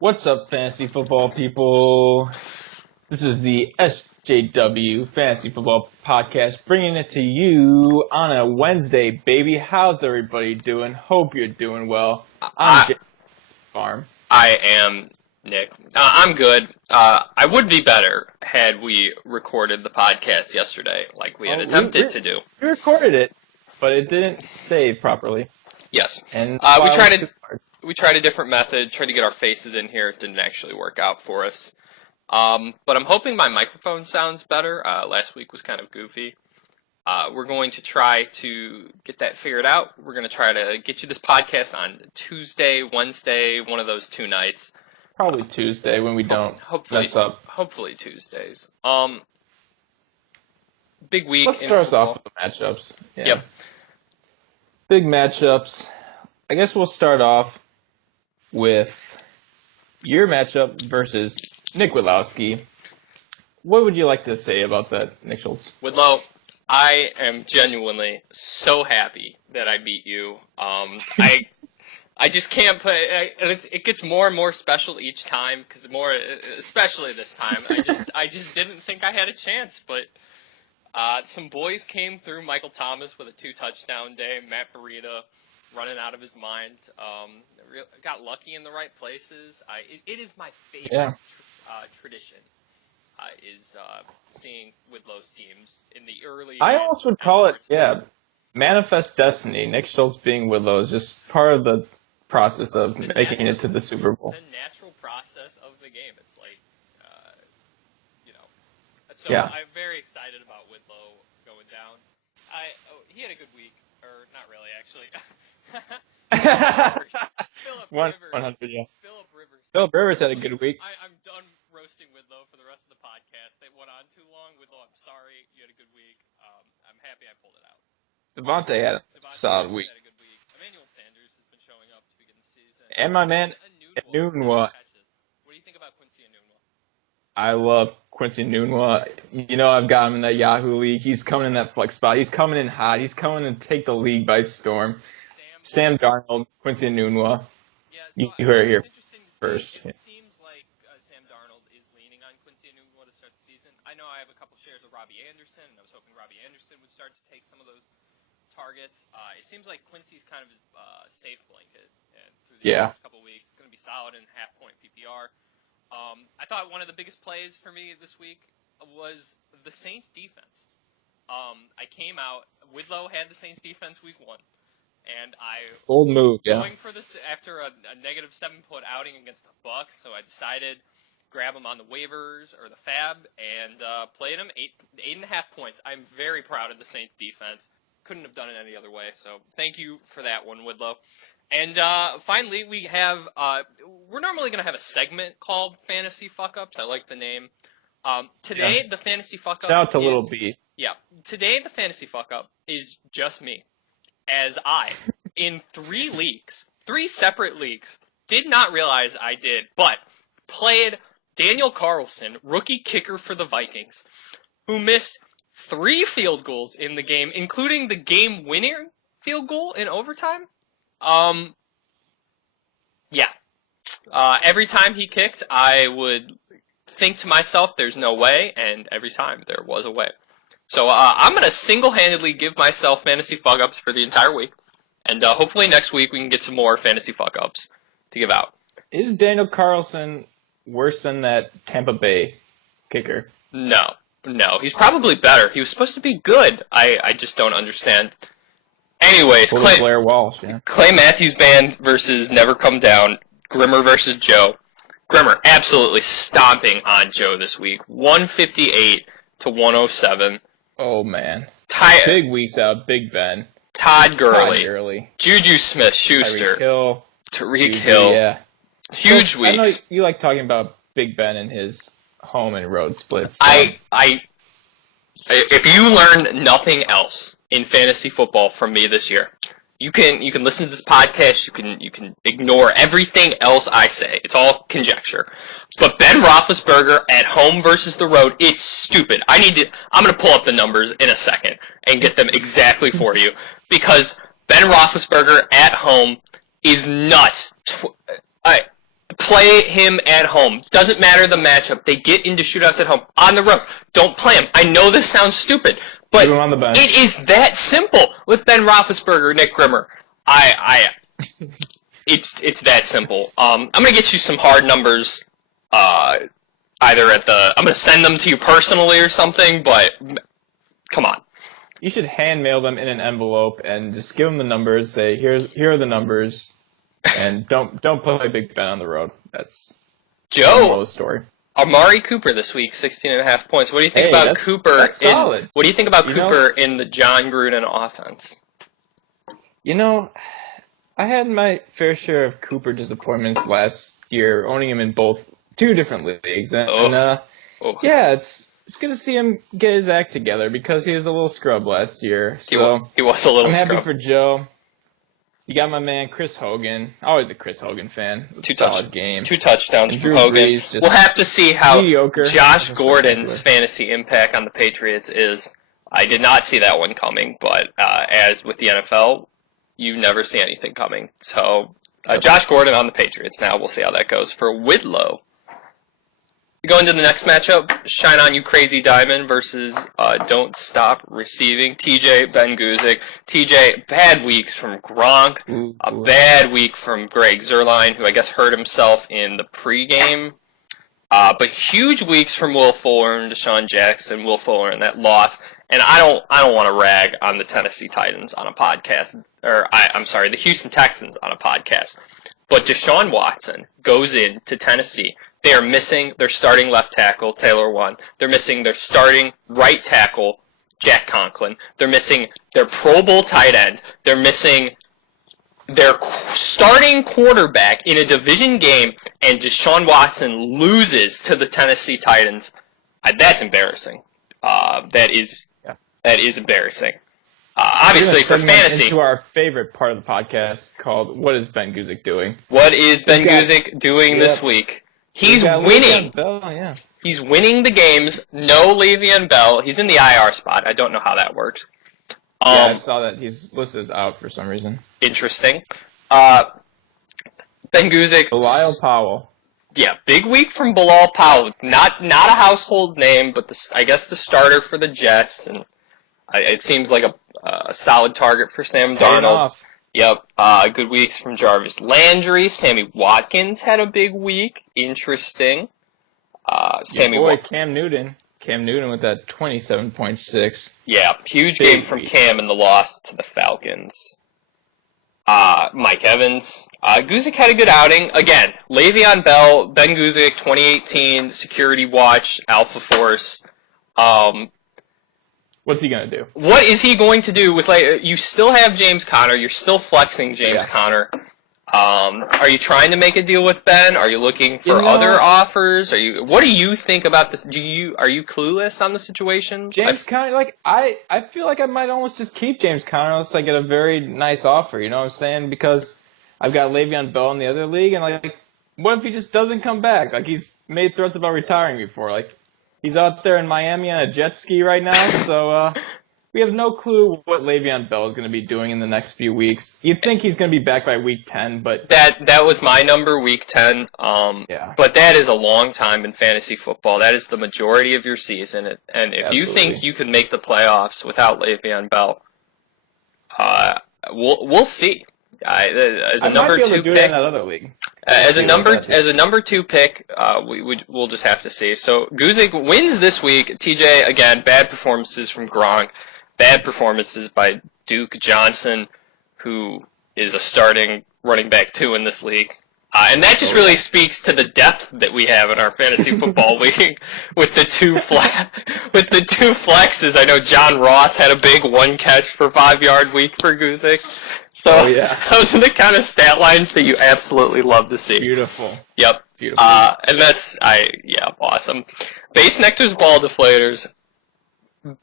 What's up, fantasy football people? This is the SJW Fantasy Football Podcast, bringing it to you on a Wednesday, baby. How's everybody doing? Hope you're doing well. I'm James Farm. I am Nick. I'm good. I would be better had we recorded the podcast yesterday, like we had attempted to do. We recorded it, but it didn't save properly. Yes, and we tried a different method, tried to get our faces in here. It didn't actually work out for us. But I'm hoping my microphone sounds better. Last week was kind of goofy. We're going to try to get that figured out. We're going to try to get you this podcast on Tuesday, Wednesday, one of those two nights. Probably Tuesday when we don't mess up. Hopefully Tuesdays. Big week. Let's start us off with the matchups. Yeah. Yep. Big matchups. I guess we'll start off with your matchup versus Nick Widlowski. What would you like to say about that, Nick Schultz? Widlow, I am genuinely so happy that I beat you. I just can't put it gets more and more special each time because especially this time. I just didn't think I had a chance, but some boys came through. Michael Thomas with a 2-touchdown day. Matt Breida running out of his mind. Got lucky in the right places. It is my favorite tradition. Is seeing Widlow's teams in the early. I almost would call it, manifest destiny. Nick Schultz being Widlow is just part of the process of making it to the Super Bowl. The natural process of the game. It's like, So I'm very excited about Widlow going down. He had a good week, or not really, actually. Philip Rivers had a good week. I'm done roasting Widlow for the rest of the podcast. They went on too long. Widlow, I'm sorry. You had a good week. I'm happy I pulled it out. Devontae had a solid week. Had a good week. Emmanuel Sanders has been showing up to begin the season. And my man, Enunwa. What do you think about Quincy Enunwa? I love Quincy Enunwa. You know, I've got him in that Yahoo league. He's coming in that flex spot. He's coming in hot. He's coming to take the league by storm. Sam Darnold, Quincy Enunwa. Yeah, you heard it here first. Yeah. It seems like Sam Darnold is leaning on Quincy Enunwa to start the season. I know I have a couple shares of Robbie Anderson, and I was hoping Robbie Anderson would start to take some of those targets. It seems like Quincy's kind of his safe blanket through the next couple of weeks. It's going to be solid in half-point PPR. I thought one of the biggest plays for me this week was the Saints defense. I came out, Widlow had the Saints defense week 1. And bold move, going for this after a negative 7-point outing against the Bucs, so I decided grab him on the waivers or the fab and played him 8.5 points. I'm very proud of the Saints defense. Couldn't have done it any other way. So thank you for that one, Widlow. And finally, we have we're normally going to have a segment called Fantasy Fuck Ups. I like the name. Today the Fantasy Fuck Up. Shout out to Little B. Yeah. Today the Fantasy Fuck Up is just me. As I, in 3 separate leagues, did not realize I did, but played Daniel Carlson, rookie kicker for the Vikings, who missed 3 field goals in the game, including the game-winning field goal in overtime. Every time he kicked, I would think to myself, there's no way, and every time there was a way. So I'm going to single-handedly give myself fantasy fuck-ups for the entire week. And hopefully next week we can get some more fantasy fuck-ups to give out. Is Daniel Carlson worse than that Tampa Bay kicker? No. He's probably better. He was supposed to be good. I just don't understand. Anyways, Blair Walsh, yeah. Clay Matthews Band versus Never Come Down. Grimmer versus Joe. Grimmer absolutely stomping on Joe this week. 158 to 107. Oh, man. Big weeks out. Big Ben. Todd Gurley. Juju Smith-Schuster. Tyreek Hill. Yeah. Huge weeks. I know you like talking about Big Ben and his home and road splits. If you learn nothing else in fantasy football from me this year, you can listen to this podcast. You can ignore everything else I say. It's all conjecture. But Ben Roethlisberger at home versus the road, it's stupid. I'm going to pull up the numbers in a second and get them exactly for you. Because Ben Roethlisberger at home is nuts. Play him at home. Doesn't matter the matchup. They get into shootouts at home. On the road. Don't play him. I know this sounds stupid, but Leave him on the bench. it is that simple with Ben Roethlisberger, Nick Grimmer. It's that simple. I'm gonna get you some hard numbers. Either I'm gonna send them to you personally or something. But come on. You should hand mail them in an envelope and just give them the numbers. Say, here are the numbers. And don't play Big Ben on the road. That's Joe. The story. Amari Cooper this week, 16.5 points. What do you think about Cooper? That's solid. What do you think about Cooper in the John Gruden offense? I had my fair share of Cooper disappointments last year, owning him in two different leagues, yeah, it's good to see him get his act together because he was a little scrub last year. So he was a little scrub. I'm happy for Joe. You got my man Chris Hogan. Always a Chris Hogan fan. Solid game. 2 touchdowns from Hogan. We'll have to see how Josh Gordon's fantasy impact on the Patriots is. I did not see that one coming, but as with the NFL, you never see anything coming. So Josh Gordon on the Patriots now. We'll see how that goes for Whitlow. Going to the next matchup, Shine On You Crazy Diamond versus Don't Stop Receiving, TJ Ben Guzik. TJ, bad weeks from Gronk, a bad week from Greg Zuerlein, who I guess hurt himself in the pregame. But huge weeks from Will Fuller and Deshaun Jackson. Will Fuller in that loss. And I don't want to rag on the Tennessee Titans on a podcast, the Houston Texans on a podcast. But Deshaun Watson goes into Tennessee. They are missing their starting left tackle, Taylor One. They're missing their starting right tackle, Jack Conklin. They're missing their Pro Bowl tight end. They're missing their starting quarterback in a division game, and Deshaun Watson loses to the Tennessee Titans. That's embarrassing. That is embarrassing. Obviously, for fantasy. Into our favorite part of the podcast called "What is Ben Guzik doing?" What is Ben Guzik doing this week? He's winning. Bell, He's winning the games. No Le'Veon Bell. He's in the IR spot. I don't know how that works. I saw that he's listed as out for some reason. Interesting. Ben Guzik. Bilal Powell. Yeah, big week from Bilal Powell. Not a household name, but I guess the starter for the Jets, and it seems like a solid target for Sam Darnold. Yep, good weeks from Jarvis Landry. Sammy Watkins had a big week. Interesting. Cam Newton. Cam Newton with that 27.6. Yeah, huge game from Cam in the loss to the Falcons. Mike Evans. Guzik had a good outing. Again, Le'Veon Bell, Ben Guzik, 2018, Security Watch, Alpha Force. What's he going to do? What is he going to do with, you still have James Conner, you're still flexing James Conner. Are you trying to make a deal with Ben? Are you looking for other offers? What do you think about this? Are you clueless on the situation? James Conner, I feel like I might almost just keep James Conner unless I get a very nice offer, you know what I'm saying? Because I've got Le'Veon Bell in the other league, and what if he just doesn't come back? He's made threats about retiring before. He's out there in Miami on a jet ski right now, so we have no clue what Le'Veon Bell is going to be doing in the next few weeks. You'd think he's going to be back by week 10, but that was my number, week 10. But that is a long time in fantasy football. That is the majority of your season, and if you think you can make the playoffs without Le'Veon Bell, we'll see. As a number 2 pick, in that other league. As a number 2 pick, we'll just have to see. So Guzik wins this week. TJ, again, bad performances from Gronk, bad performances by Duke Johnson, who is a starting running back 2 in this league. And that just really speaks to the depth that we have in our fantasy football league with the two flexes. I know John Ross had a big 1 catch for 5-yard week for Guzik. So those are the kind of stat lines that you absolutely love to see. Beautiful. Yep. Beautiful. And that's awesome. Base Nectar's Ball Deflators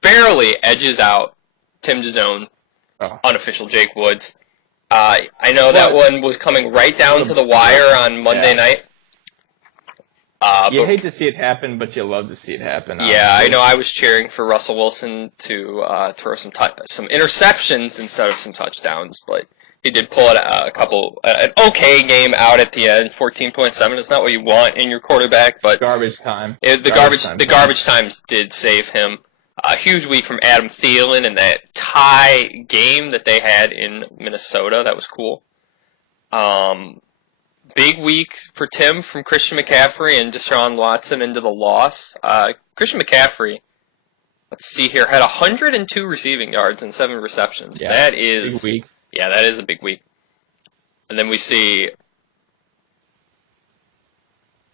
barely edges out Tim DeZone, unofficial Jake Woods. I know that one was coming right down to the wire on Monday night. You hate to see it happen, but you love to see it happen. Yeah, honestly. I know. I was cheering for Russell Wilson to throw some interceptions instead of some touchdowns, but He did pull an okay game out at the end. 14.7 is not what you want in your quarterback, but garbage time. The garbage times did save him. A huge week from Adam Thielen in that tie game that they had in Minnesota. That was cool. Big week for Tim from Christian McCaffrey and Deshaun Watson into the loss. Christian McCaffrey, let's see here, had 102 receiving yards and 7 receptions. Yeah, that is big week. Yeah, that is a big week. And then we see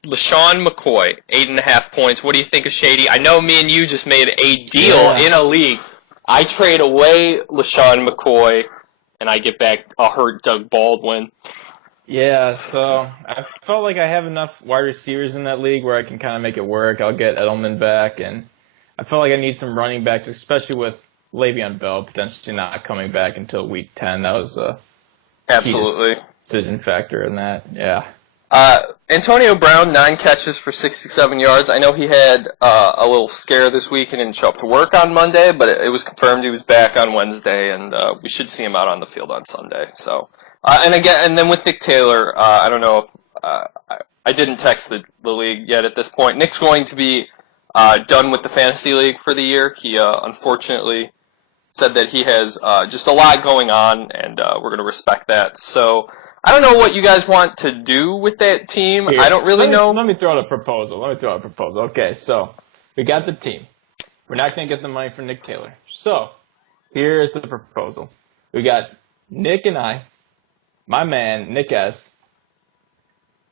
LaShawn McCoy, 8.5 points. What do you think of Shady? I know me and you just made a deal in a league. I trade away LaShawn McCoy, and I get back a hurt Doug Baldwin. Yeah, so I felt like I have enough wide receivers in that league where I can kind of make it work. I'll get Edelman back, and I felt like I need some running backs, especially with Le'Veon Bell potentially not coming back until week 10. That was a absolutely decision factor in that, yeah. Antonio Brown, 9 catches for 67 yards. I know he had a little scare this week and didn't show up to work on Monday, but it was confirmed he was back on Wednesday, and we should see him out on the field on Sunday. So, and then with Nick Taylor, I don't know if I didn't text the league yet at this point. Nick's going to be done with the fantasy league for the year. He unfortunately said that he has just a lot going on, and we're going to respect that. So I don't know what you guys want to do with that team. Here, I don't really know. Let me throw out a proposal. Okay, so we got the team. We're not going to get the money for Nick Taylor. So here's the proposal. We got Nick and I, my man, Nick S.,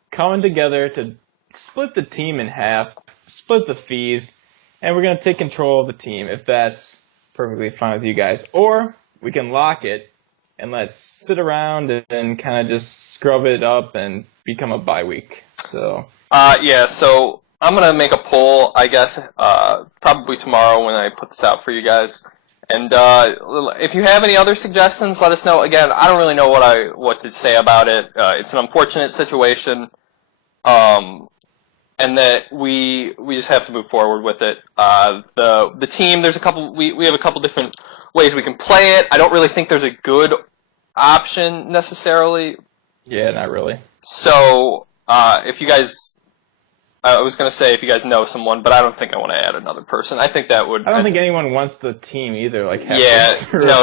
coming together to split the team in half, split the fees, and we're going to take control of the team if that's perfectly fine with you guys. Or we can lock it and let's sit around and kind of just scrub it up and become a bye week. So So I'm going to make a poll, I guess, probably tomorrow when I put this out for you guys. And if you have any other suggestions, let us know. Again, I don't really know what to say about it. It's an unfortunate situation. And that we just have to move forward with it. The team, there's a couple. We have a couple different ways we can play it. I don't really think there's a good option necessarily. Yeah, not really. So if you guys, I was gonna say if you guys know someone, but I don't think I want to add another person. I think that would. I don't think anyone wants the team either. Like no,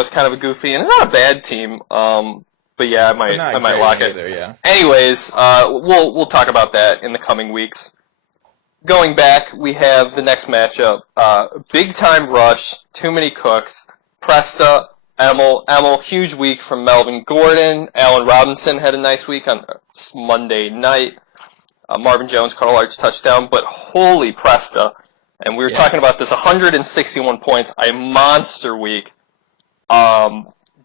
it's kind of a goofy, and it's not a bad team. But yeah, I might lock it. Either, yeah. Anyways, we'll talk about that in the coming weeks. Going back, we have the next matchup. Big time rush, too many cooks. Presta, Emil, huge week from Melvin Gordon. Allen Robinson had a nice week on Monday night. Marvin Jones caught a large touchdown, but holy Presta. And we were talking about this, 161 points, a monster week.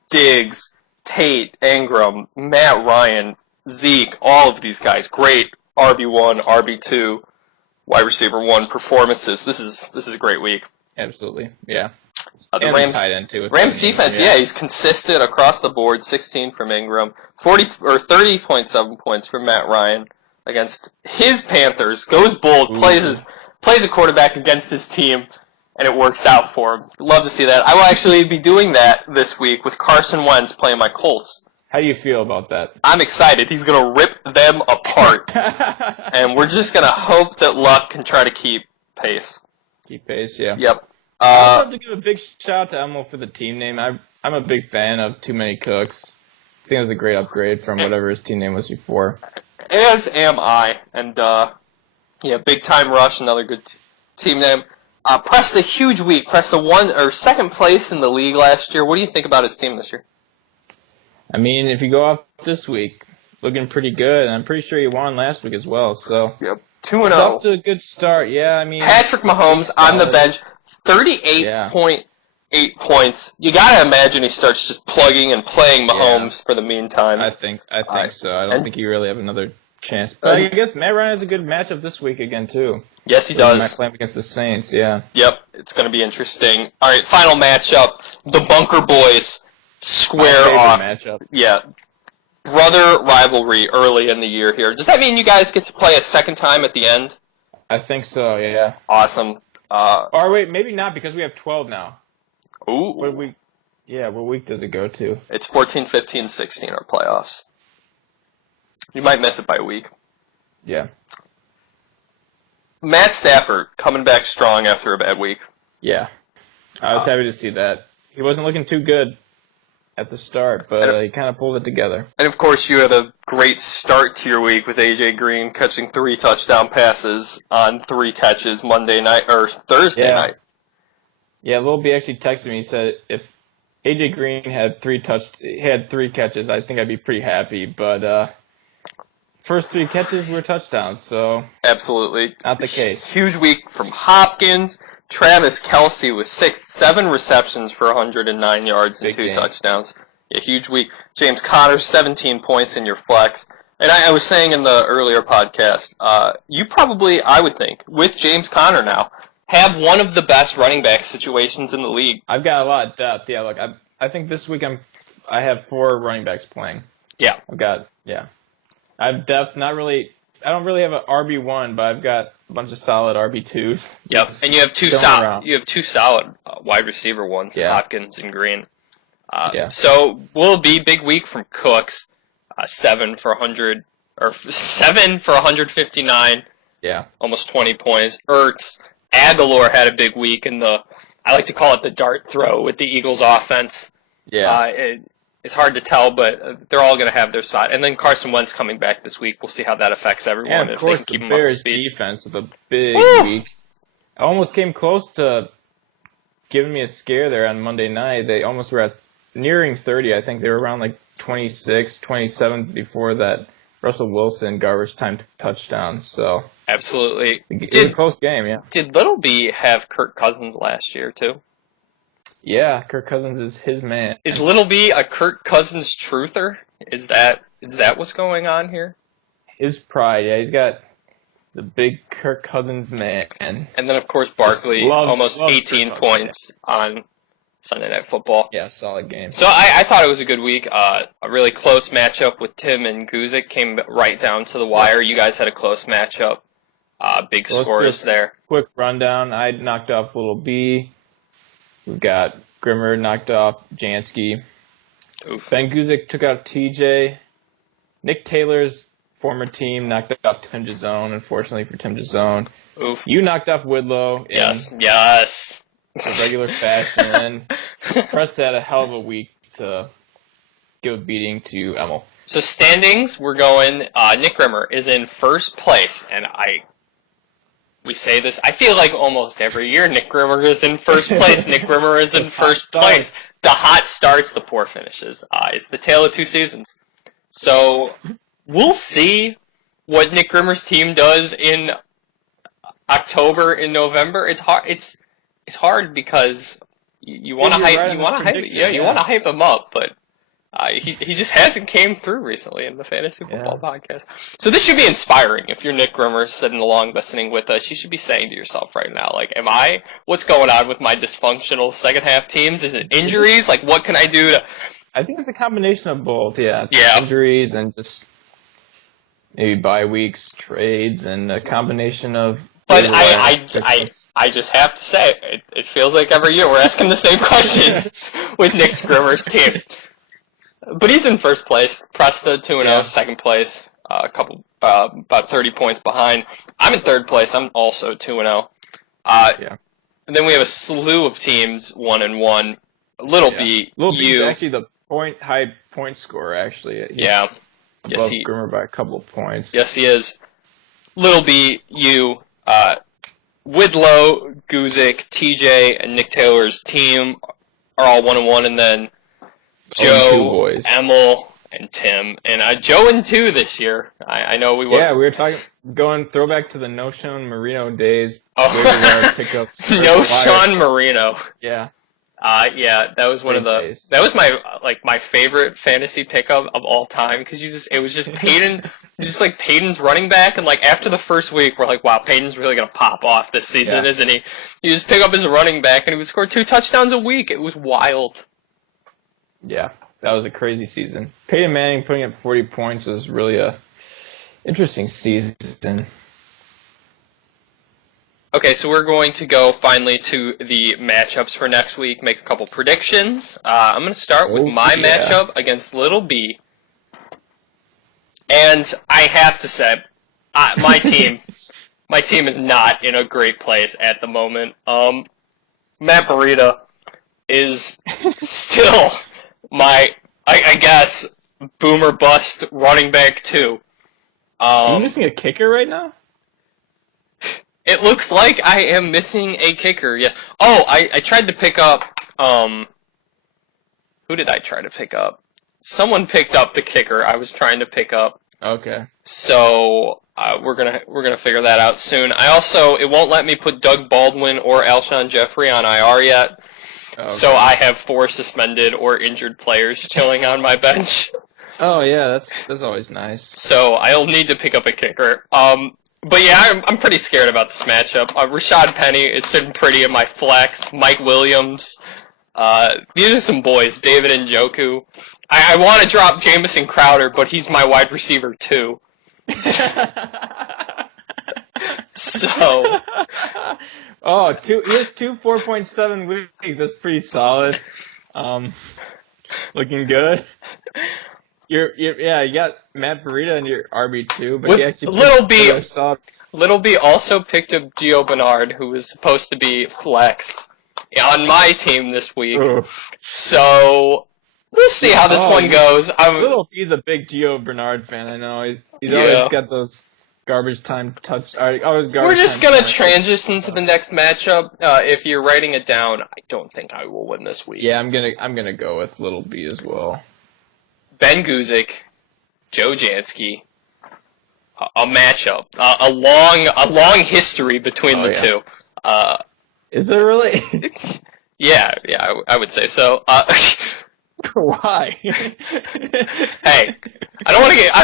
Diggs, Tate, Ingram, Matt Ryan, Zeke, all of these guys, great RB1, RB2, wide receiver 1 performances. This is a great week. Absolutely, yeah. The Rams tight end too. Rams defense, he's consistent across the board. 16 from Ingram, 30.7 points from Matt Ryan against his Panthers. Goes bold, plays a quarterback against his team, and it works out for him. Love to see that. I will actually be doing that this week with Carson Wentz playing my Colts. How do you feel about that? I'm excited. He's going to rip them apart. And we're just going to hope that Luck can try to keep pace. Keep pace, yeah. Yep. I have to give a big shout out to Emil for the team name. I'm a big fan of Too Many Cooks. I think it was a great upgrade from whatever his team name was before. As am I. And, Big Time Rush, another good team name. Presta, huge week. Presta second place in the league last year. What do you think about his team this year? I mean, if you go off this week, looking pretpretty good. And I'm pretty sure he won last week as well. So yep, 2-0. Off to a good start. Yeah, I mean, Patrick Mahomes on the bench, 38.8 points. You gotta imagine he starts just plugging and playing Mahomes for the meantime. I think so. I don't think you really have another chance. But I guess Matt Ryan has a good matchup this week again too. Yes, he does. Matt against the Saints. Yeah. Yep, it's gonna be interesting. All right, final matchup: the Bunker Boys square off. Matchup. Yeah. Brother rivalry early in the year here. Does that mean you guys get to play a second time at the end? I think so, yeah. Awesome. Or wait, maybe not because we have 12 now. Ooh. What we? Yeah, what week does it go to? It's 14, 15, 16 are playoffs. You might miss it by a week. Yeah. Matt Stafford coming back strong after a bad week. Yeah. I was happy to see that. He wasn't looking too good at the start, but he kind of pulled it together. And, of course, you had a great start to your week with A.J. Green catching 3 touchdown passes on 3 catches Thursday night. Yeah, Lil B actually texted me. He said if A.J. Green had 3 catches, I think I'd be pretty happy. But first 3 catches were touchdowns, so absolutely not the case. Huge week from Hopkins. Travis Kelce with 7 receptions for 109 yards and 2 touchdowns. Yeah, huge week. James Conner, 17 points in your flex. And I was saying in the earlier podcast, you probably, I would think, with James Conner now, have one of the best running back situations in the league. I've got a lot of depth. Yeah, look, I think this week I have 4 running backs playing. Yeah. I have depth, not really. I don't really have an RB1, but I've got a bunch of solid RB2s. Yep, and you have two solid wide receiver ones, Hopkins and Green. So will it be a big week from Cooks, 7 for 159. Yeah, almost 20 points. Ertz, Aguilar had a big week in I like to call it the dart throw with the Eagles offense. Yeah. It's hard to tell, but they're all going to have their spot. And then Carson Wentz coming back this week. We'll see how that affects everyone if they can keep him up to speed. Defense with a big week. I almost came close to giving me a scare there on Monday night. They almost were nearing 30. I think they were around like 26, 27 before that Russell Wilson garbage time touchdown. So absolutely. It was a close game, yeah. Did Little B have Kirk Cousins last year, too? Yeah, Kirk Cousins is his man. Is Little B a Kirk Cousins truther? Is that what's going on here? His pride, yeah. He's got the big Kirk Cousins man. And then, of course, Barkley, almost 18 points on Sunday Night Football. Yeah, solid game. So I thought it was a good week. A really close matchup with Tim and Guzik came right down to the wire. You guys had a close matchup. Big scores there. Quick rundown. I knocked off Little B. We've got Grimmer knocked off Jansky. Oof. Ben Guzik took out TJ. Nick Taylor's former team knocked off Tim Jazone, unfortunately for Tim Jazone. Oof. You knocked off Woodlow. Yes. In regular fashion. And Preston had a hell of a week to give a beating to Emil. So standings, we're going, Nick Grimmer is in first place, and we say this, I feel like almost every year Nick Grimmer is in first place. Nick Grimmer is in first place. The hot starts, the poor finishes. It's the tale of 2 seasons. So we'll see what Nick Grimmer's team does in October and November. It's hard. It's hard because you want to hype him up, but he just hasn't came through recently in the Fantasy Football Podcast. So this should be inspiring. If you're Nick Grimmer sitting along listening with us, you should be saying to yourself right now, like, what's going on with my dysfunctional second half teams? Is it injuries? Like, what can I do to... I think it's a combination of both, yeah. Injuries and just maybe bye weeks, trades, and a combination of... But I just have to say, it feels like every year we're asking the same questions with Nick Grimmer's team. But he's in first place. Presta 2-0, second place. About 30 points behind. I'm in third place. I'm also 2-0. And then we have a slew of teams 1-1. Little B, Little B is actually the high point scorer. Actually, He's above Grimmer by a couple of points. Yes, he is. Little B, you, Widlow, Guzik, TJ, and Nick Taylor's team are all 1-1, and then Joe, Emil, and Tim. And Joe and 2 this year. I know we were. Yeah, we were going throwback to the No Sean Marino days. Oh. No Sean Marino. Yeah. That was that was my favorite fantasy pickup of all time, because it was just Peyton, just like Peyton's running back, and like after the first week we're like, wow, Peyton's really gonna pop off this season, isn't he? You just pick up his running back and he would score 2 touchdowns a week. It was wild. Yeah, that was a crazy season. Peyton Manning putting up 40 points was really a interesting season. Okay, so we're going to go finally to the matchups for next week, make a couple predictions. I'm going to start with my matchup against Little B. And I have to say, my team is not in a great place at the moment. Matt Burita is still my, I guess, boomer bust running back too. Are you missing a kicker right now? It looks like I am missing a kicker, yes. Oh, I tried to pick up, who did I try to pick up? Someone picked up the kicker I was trying to pick up. Okay. So, we're gonna figure that out soon. It won't let me put Doug Baldwin or Alshon Jeffrey on IR yet. Okay. So I have 4 suspended or injured players chilling on my bench. Oh yeah, that's always nice. So I'll need to pick up a kicker. But yeah, I'm pretty scared about this matchup. Rashad Penny is sitting pretty in my flex. Mike Williams. These are some boys. David Njoku. I want to drop Jamison Crowder, but he's my wide receiver too. So. Oh, he has 2 4.7 weeks. That's pretty solid. Looking good. You got Matt Burita in your RB2, but he actually Little B also picked up Gio Bernard, who was supposed to be flexed on my team this week. Oof. So we'll see how this one goes. Little B's a big Gio Bernard fan. I know he's always got those garbage time touch. We're just gonna transition to the next matchup. If you're writing it down, I don't think I will win this week. Yeah, I'm gonna go with Little B as well. Ben Guzik, Joe Jansky, a matchup, a long history between the two. Is there really? Yeah, I would say so. Why? Hey, I don't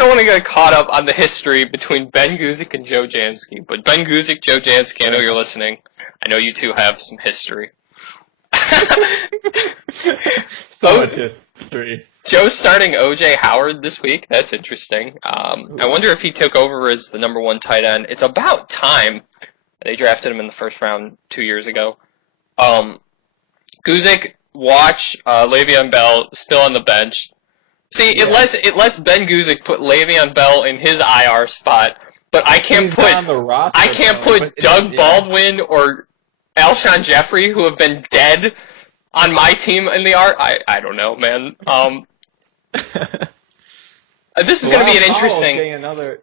want to get caught up on the history between Ben Guzik and Joe Jansky. But Ben Guzik, Joe Jansky, I know you're listening. I know you two have some history. So much history. Joe's starting O.J. Howard this week. That's interesting. I wonder if he took over as the number 1 tight end. It's about time. They drafted him in the first round 2 years ago. Guzik, watch Le'Veon Bell still on the bench. See, it lets Ben Guzik put Le'Veon Bell in his IR spot, but I can't put Doug Baldwin or Alshon Jeffrey, who have been dead, on my team in the R. I don't know, man. This is going to be an interesting.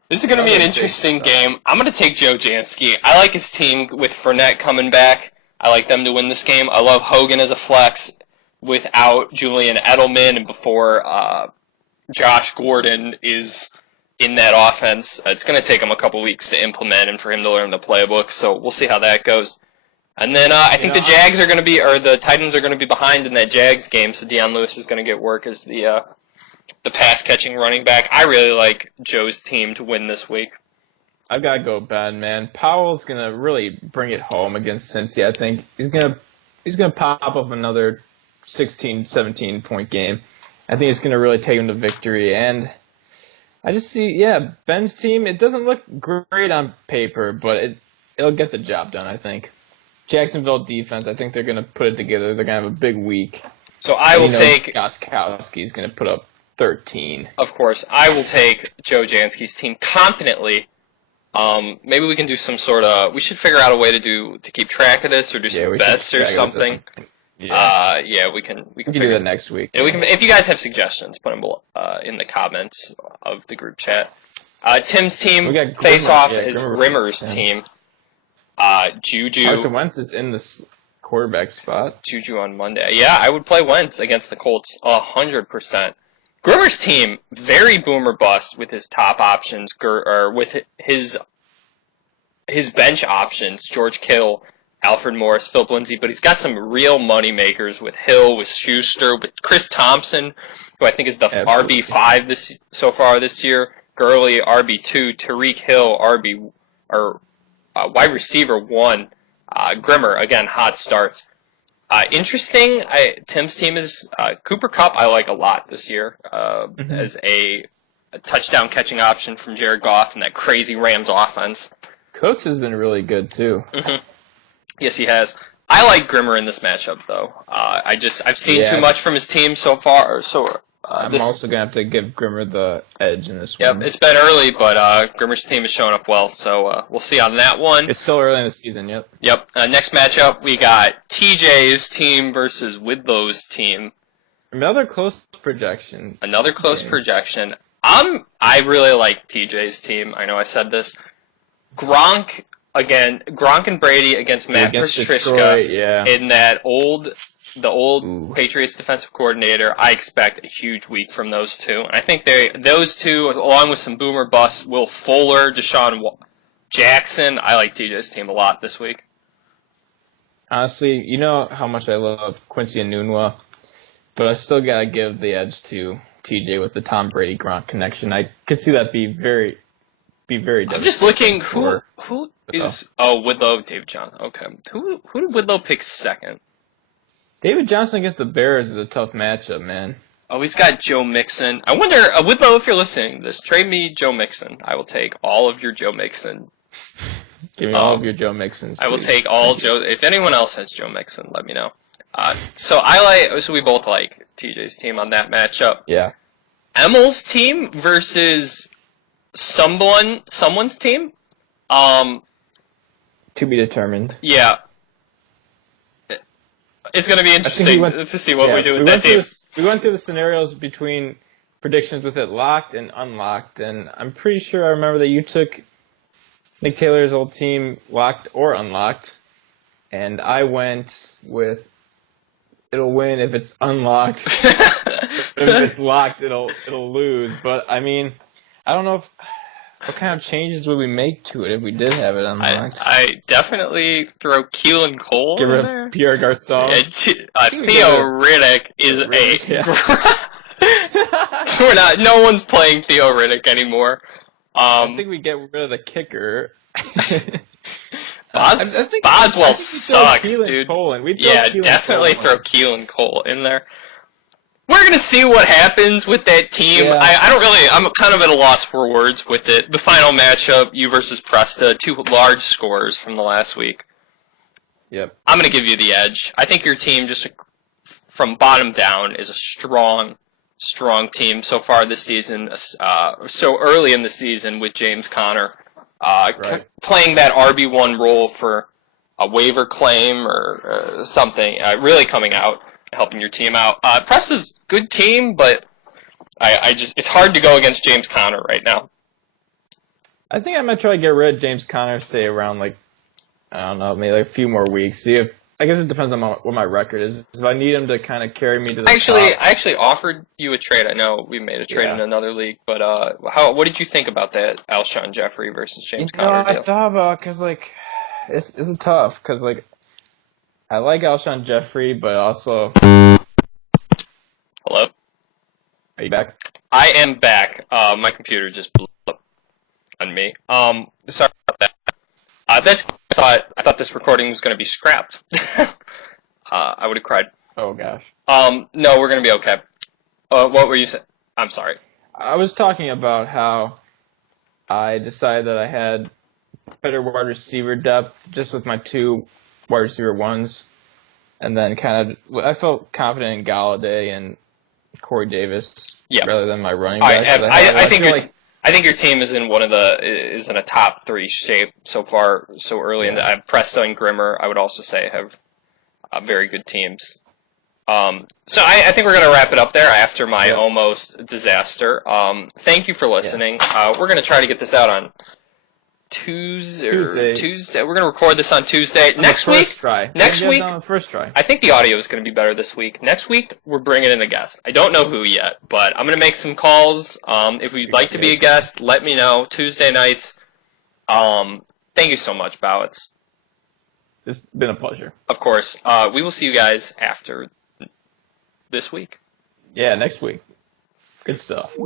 This is going to be an interesting game. I'm going to take Joe Jansky. I like his team with Fournette coming back. I like them to win this game. I love Hogan as a flex without Julian Edelman and before Josh Gordon is in that offense. It's going to take him a couple weeks to implement and for him to learn the playbook. So we'll see how that goes. And then I think the Jags are going to be, or the Titans are going to be behind in that Jags game. So Deion Lewis is going to get work as the pass-catching running back. I really like Joe's team to win this week. I gotta go Ben, man. Powell's gonna really bring it home against Cincy. I think he's gonna pop up another 16, 17 point game. I think it's gonna really take him to victory. And I just see, Ben's team. It doesn't look great on paper, but it'll get the job done. I think Jacksonville defense. I think they're gonna put it together. They're gonna have a big week. So I will take Gostkowski's gonna put up 13. Of course, I will take Joe Jansky's team confidently. Maybe we can do some sort of. We should figure out a way to keep track of this or do some bets or something. We can do that next week. Yeah, we can. If you guys have suggestions, put them in the comments of the group chat. Tim's team face off is Rimmer's team. Juju. Carson Wentz is in this quarterback spot. Juju on Monday. Yeah, I would play Wentz against the Colts 100%. Grimmer's team, very boomer bust with his top options, or with his bench options, George Kittle, Alfred Morris, Philip Lindsay, but he's got some real money makers with Hill, with Schuster, with Chris Thompson, who I think is the RB5 so far this year, Gurley, RB2, Tariq Hill, wide receiver 1, Grimmer, again, hot starts. Interesting, Tim's team is Cooper Kupp I like a lot this year as a touchdown catching option from Jared Goff and that crazy Rams offense. Cooks has been really good too. Mm-hmm. Yes, he has. I like Grimmer in this matchup, though. I've seen too much from his team so far. So I'm also gonna have to give Grimmer the edge in this Yep, one. it's been early, but Grimmer's team is showing up well, so we'll see on that one. It's still early in the season. Yep. Yep. Next matchup, we got TJ's team versus Widlow's team. Another close projection. Another close projection. I really like TJ's team. I know I said this. Gronk and Brady against Matt Patricia in the old Patriots defensive coordinator. I expect a huge week from those two. I think those two, along with some boomer busts, Will Fuller, Deshaun Jackson. I like TJ's team a lot this week. Honestly, you know how much I love Quincy Enunwa, but I still gotta give the edge to TJ with the Tom Brady Gronk connection. I could see that be very. I'm just looking who is Widlow, David Johnson. Okay, who did Widlow pick second? David Johnson against the Bears is a tough matchup, man. Oh, he's got Joe Mixon. I wonder, Widlow, if you're listening to this, trade me Joe Mixon. I will take all of your Joe Mixon. Give me all of your Joe Mixons. I will take all Joe. If anyone else has Joe Mixon, let me know. So we both like TJ's team on that matchup. Yeah. Emil's team versus someone's team. To be determined. Yeah. It's going to be interesting to see what we do with that team. We went through the scenarios between predictions with it locked and unlocked, and I'm pretty sure I remember that you took Nick Taylor's old team locked or unlocked, and I went with it'll win if it's unlocked. If it's locked, it'll lose. But I mean, I don't know what kind of changes would we make to it if we did have it unlocked. I definitely throw Keelan Cole in there. Pierre Garcon. Theo Riddick is no one's playing Theo Riddick anymore. I think we get rid of the kicker. Boswell sucks, dude. Definitely throw Keelan Cole in there. We're gonna see what happens with that team. Yeah. I'm kind of at a loss for words with it. The final matchup, you versus Presta, two large scores from the last week. Yep. I'm gonna give you the edge. I think your team, just from bottom down, is a strong team so far this season. So early in the season with James Conner playing that RB1 role for a waiver claim or something, really coming out. Helping your team out. Presta's good team, but it's hard to go against James Conner right now. I think I'm gonna try to get rid of James Conner, say around I don't know, maybe a few more weeks. See if I guess it depends on what my record is. If I need him to kind of carry me to the top. I actually offered you a trade. I know we made a trade in another league, but what did you think about that Alshon Jeffrey versus James Conner deal? I thought about because it's tough because I like Alshon Jeffrey, but also... Hello? Are you back? I am back. My computer just blew up on me. Sorry about that. I thought this recording was going to be scrapped. I would have cried. Oh, gosh. No, we're going to be okay. What were you saying? I'm sorry. I was talking about how I decided that I had better wide receiver depth just with my two wide receiver ones, and then I felt confident in Galladay and Corey Davis rather than my running backs. I think your team is in a top 3 shape so far, so early in the Presta and Grimmer. I would also say have very good teams. So I think we're gonna wrap it up there after my almost disaster. Thank you for listening. We're gonna try to get this out on Tuesday. We're going to record this on Tuesday. Next week, first try. I think the audio is going to be better this week. Next week, we're bringing in a guest. I don't know who yet, but I'm going to make some calls. If you'd like to be a guest, let me know. Tuesday nights. Thank you so much, Bowitz. It's been a pleasure. Of course. We will see you guys after this week. Yeah, next week. Good stuff.